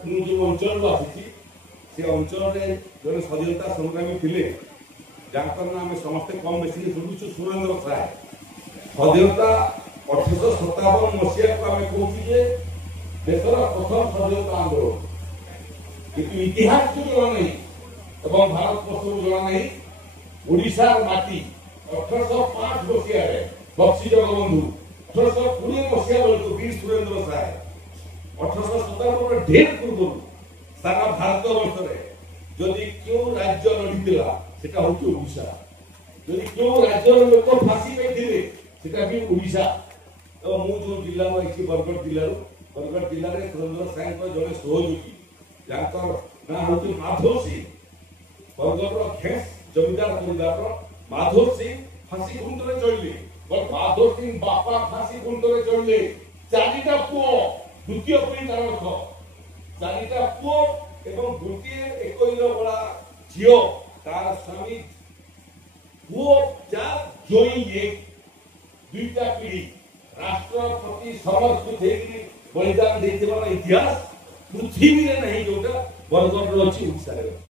ମୁଁ ଯେଉଁ ଅଞ୍ଚଳରୁ ଆସିଛି ସେ ଅଞ୍ଚଳରେ ଜଣେ ସ୍ୱାଧୀନତା ସଂଗ୍ରାମୀ ଥିଲେ ଯାଙ୍କର ନାଁ ଆମେ ସମସ୍ତେ କମ୍ ବେଶୀ ଶୁଣୁଛୁ ସୁରେନ୍ଦ୍ର ସାଏ। ସ୍ୱାଧୀନତା 1857 ମସିହାକୁ ଆମେ କହୁଛୁ ଯେ ଦେଶର ପ୍ରଥମ ସ୍ୱାଧୀନତା ଆନ୍ଦୋଳନ, କିନ୍ତୁ ଇତିହାସକୁ ଜଣା ନାହିଁ ଏବଂ ଭାରତବର୍ଷକୁ ଜଣା ନାହିଁ। ଓଡ଼ିଶାର ମାଟି 1805 ମସିହାରେ ବକ୍ସି ଜଗବନ୍ଧୁ, 1820 ମସିହା ବେଳକୁ ବୀର ସୁରେନ୍ଦ୍ର ସାଏ, 1857 ଢେର ପୂର୍ବରୁ ସାରା ଭାରତ ବର୍ଷରେ ଯଦି କେଉଁ ରାଜ୍ୟ ଲଢ଼ିଥିଲା ସେଟା ହଉଛି ଓଡ଼ିଶା। ଯଦି କେଉଁ ରାଜ୍ୟର ଲୋକ ଫାଶୀ ପାଇଥିଲେ ସେଟା ବି ଓଡ଼ିଶା। ଏବଂ ମୁଁ ଯେଉଁ ଜିଲ୍ଲାରୁ ଆସିଛି ବରଗଡ଼ ଜିଲ୍ଲାରୁ, ବରଗଡ଼ ଜିଲ୍ଲାରେ ସୁରେନ୍ଦ୍ର ସାଏଙ୍କ ଜଣେ ସହଯୋଗୀ ଯାଙ୍କର ନାଁ ହଉଛି ମାଧବ ସିଂ, ବରଗଡ଼ର ଖେସ୍ ଜମିଦାର ପରିବାରର ମାଧବ ସିଂ ଫାଶୀ ଖୁଣ୍ଟରେ ଚଳିଲେ। ମାଧବ ସିଂ ବାପା ଫାଶୀ ଖୁଣ୍ଟରେ ଚଳିଲେ। 4ଟା ପୁଅ, ଦ୍ୱିତୀୟ ପିଢ଼ି ତାର ଅର୍ଥ 4ଟା ପୁଅ ଏବଂ ଗୋଟିଏ 1 ଇଞ୍ଚ ଝିଅ, ତାର ସ୍ୱାମୀ, ପୁଅ 4 ଜୋଇଁ 1, 2ଟା ପିଢ଼ି ରାଷ୍ଟ୍ର ପ୍ରତି ସମର୍ପିତ ହେଇକି ବଳିଦାନ ଦେଇଥିବାର ଇତିହାସ ପୃଥିବୀରେ ନାହିଁ, ଯୋଉଟା ବରଗଡ଼ରେ ଅଛି, ଓଡ଼ିଶାରେ ଅଛି।